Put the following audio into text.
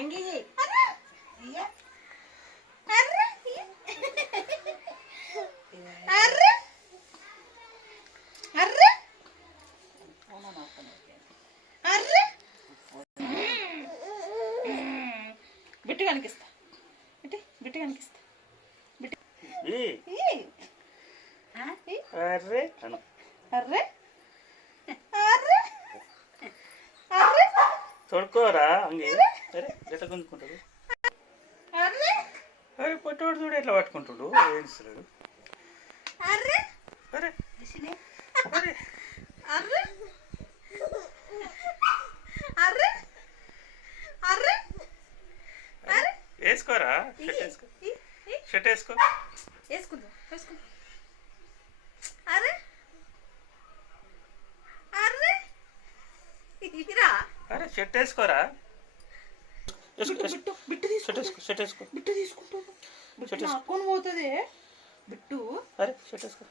అంగి ఇయ్య. అర్రే అర్రే అర్రే అర్రే బిట్టు కనిపిస్తా బిట్టి బిట్టు కనిపిస్తా అను అర్రే అర్రే అర్రే తొడుకోరా అంగి. అరే. ఎట్లా గుంజుకుంటాడు. అరే. పొట్టోడు చూడు ఎట్లా పట్టుకుంటాడు. ఏం ఇస్తున్నాడు అర్రే అరే. అరే. అర్రే వేసుకోరా? షర్ట్ వేసుకో. షర్ట్ వేసుకో. వేసుకుందాం వేసుకుందాం అరే అరే ఇరా అరే షర్ట్ వేసుకోరా? వేసుకో బిట్టు తీసుకో. షర్ట్ వేసుకో బిట్టు తీసుకుంటాను. పోతుంది. బిట్టు. అరే షర్ట్ వేసుకో.